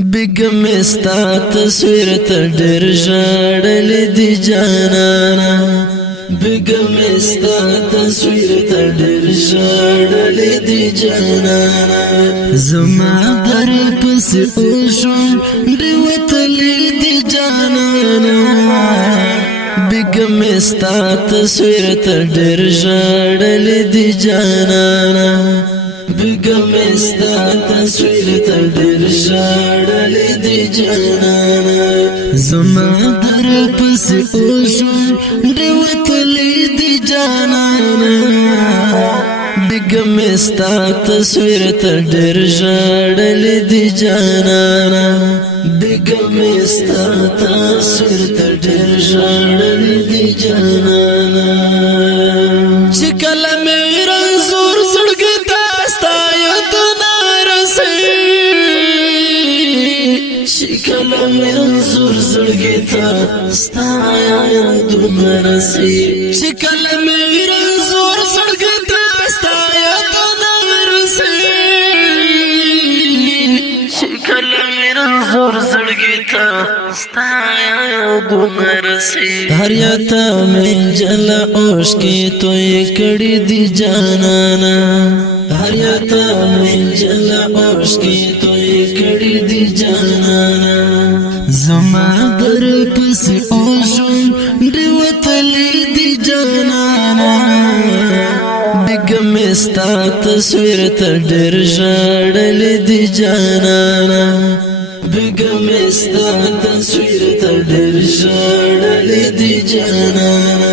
بیگم استا تصویر ته ډېر ژړلې دی جانانا بیگم استا تصویر ته ډېر ژړلې دی جانانا زما در پسې اوښم ډېر وتلې دی جانانا بیگم استا تصویر ته ډېر ژړلې دی جانانا بیگم استا تصویر ته ډېر ژړلې دی جانانا زما در پسې اوښم ډېر وتلې دی جانانا بیگم استا تصویر ته ډېر ژړلې دی جانانا بیگم استا تصویر ته ډېر ژړلې دی جانانا چې کله مې رنځور زړګي ته ستا یادونه رسي چې کله مې رنځور زړګي ته ستا یادونه رسي چې کله مې رنځور زړګي ته ستا یادونه رسي چې کله مې رنځور زړګي ته ستا یادونه رسي هر یاته مې جلا اوښکې توی کړې دي جانانا هر یاته مې جلا اوښکې توی کړې دي جانانا زما در پسې اوښم ډېر وتلې دي جانانا بیگم استا تصویر ته ډېر ژړلې دی جانانا بیگم استا تصویر ته ډېر ژړلې دی جانانا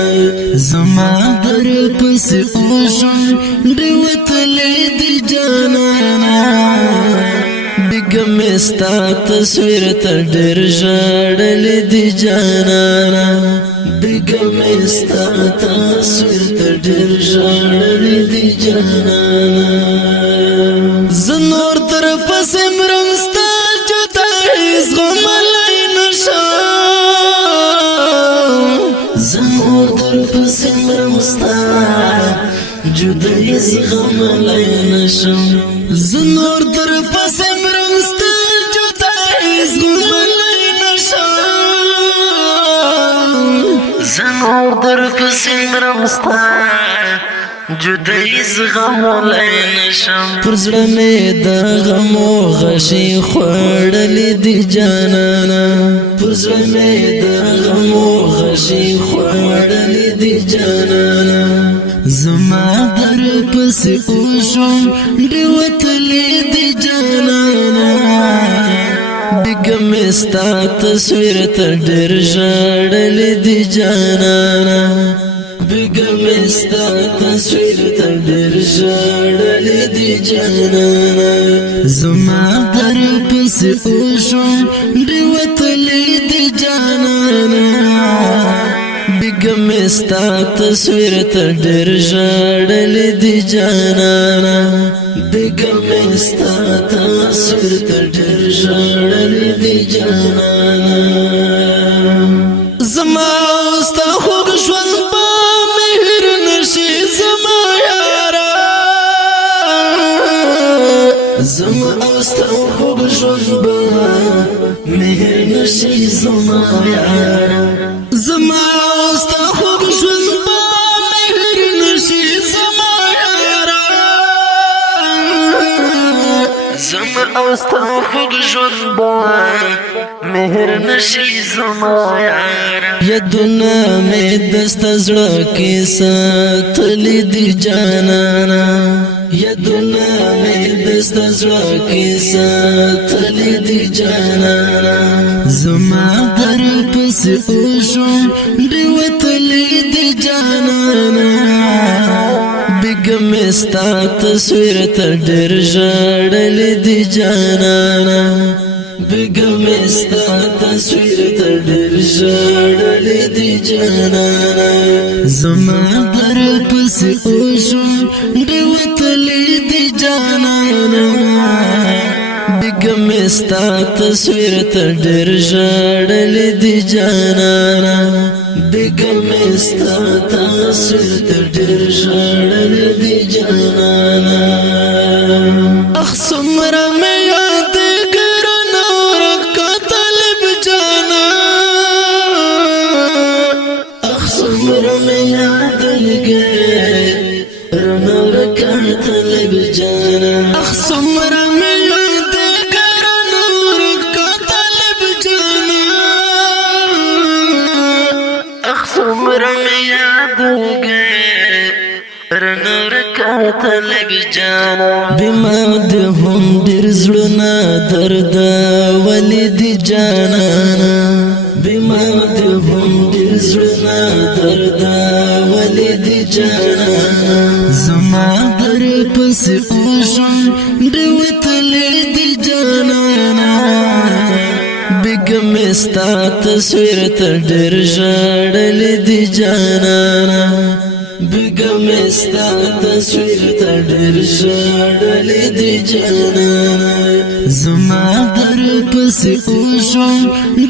زما در پسې اوښم ډېر وتلې دی جانانا بیگم استا تصویر ته ډېر ژړلې دی جانانا بیگم استا تصویر ته ډېر ژړلې دی جانانا زه نور در پسې مرم ستا جدایي زغملی نشم زه نور در پسې مرم ستا جدایي زغملی نشم زه نور در پسې مرم ستا جدایي زغملی نشم زه نور در پسې مرم ستا جدایي زغملی نشم پر زړه مې د غمو غشي خوړلې دي جانانا پر زړه مې د غمو غشي خوړلې دي جانانا زما در پسې اوښم ډېر وتلې دي جانانا بیگم استا تصویر ته ډېر ژړلې دي جانانا بیگم استا تصویر ته ډېر ژړلې دی جانانا زما در پسې اوښم ډېر وتلې دی جانانا بیگم استا تصویر ته ډېر ژړلې دی جانانا بیگم استا تصویر ته ډېر ژړلې دی جانانا زما ستا خوږ ژوند زما اوستا خوږ ژوند به مهر نشي زما یارا زما اوستا خوږ ژوند به مهر نشي زما یارا زما اوستا خوږ ژوند به مهر نشي زما یارا یادونه مې دستا زړه کې ساتلې دي جانانا یادونه مې دستا زړه کې ساتلې دي جانانا زما در پسې اوښم ډېر وتلې دي جانانا بیگم استا تصویر ته ډېر ژړلې دي جانانا بیگم استا تصویر ته ډېر ژړلې دی جانانا زما در پسې اوښم ډېر وتلې دی جانانا بیگم استا تصویر ته ډېر ژړلې دی جانانا بیگم استا تصویر ته ډېر ژړلې دی جانانا اخ څومره مې یاد ګرانه خلق جانا بما دې هم ډېر زړونه درد ولې دې جانانا بما دې هم ډېر زړونه درد ولې دې جانانا زما در پسې اوښم ډېر وتلې دې جانانا بګمې ستا تصویر ته ډېر ژړلې دې جانانا بګمې ستا تصویر ته ډېر ژړلې دې جانانا زما در پسې اوښم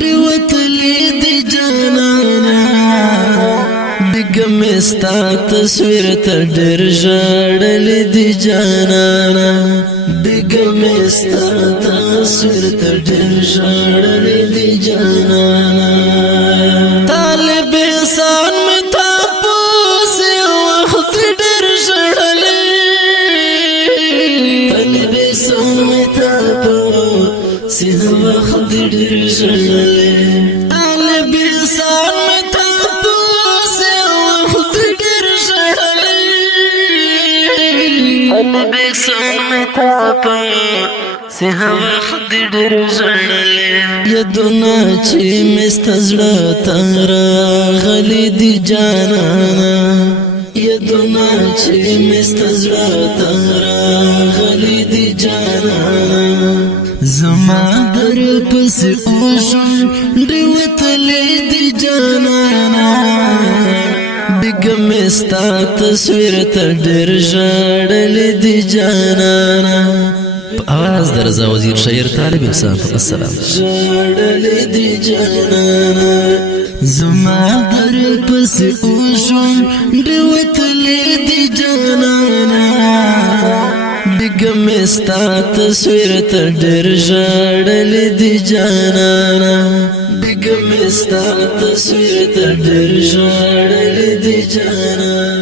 ډېر وتلې دې جانانا بګمې ستا تصویر ته ډېر ژړلې دې جانانا بګمې ستا تصویر ته ډېر ژړلې دې جانانا طالب احسان مې تا پوسې وخت ډېر ژړلې طالب احسان مې تا پوسې وخت ډېر ژړلې طالب احسان مې تا پوسې وخت ډېر ژړلې طالب احسان مې تا پوسې وخت ډېر ژړلې یادونه چې مې ستا زړه ته راغلي دي جانانا یادونه چې مې ستا زړه ته راغلي دي جانانا زما در پسې اوښم ډېر وتلې دي جانانا بګمې ستا تصویر ته ډېر ژړلې دي جانانا آواز در رضا وزیر شاعر طالب احسان السلام ژړلې دې جانانا زما در پسې اوښم ډېر وتلې دې جانانا بګمې ستا تصویر ته ډېر ژړلې دې جانانا بګمې ستا تصویر ته ډېر ژړلې دې جانانا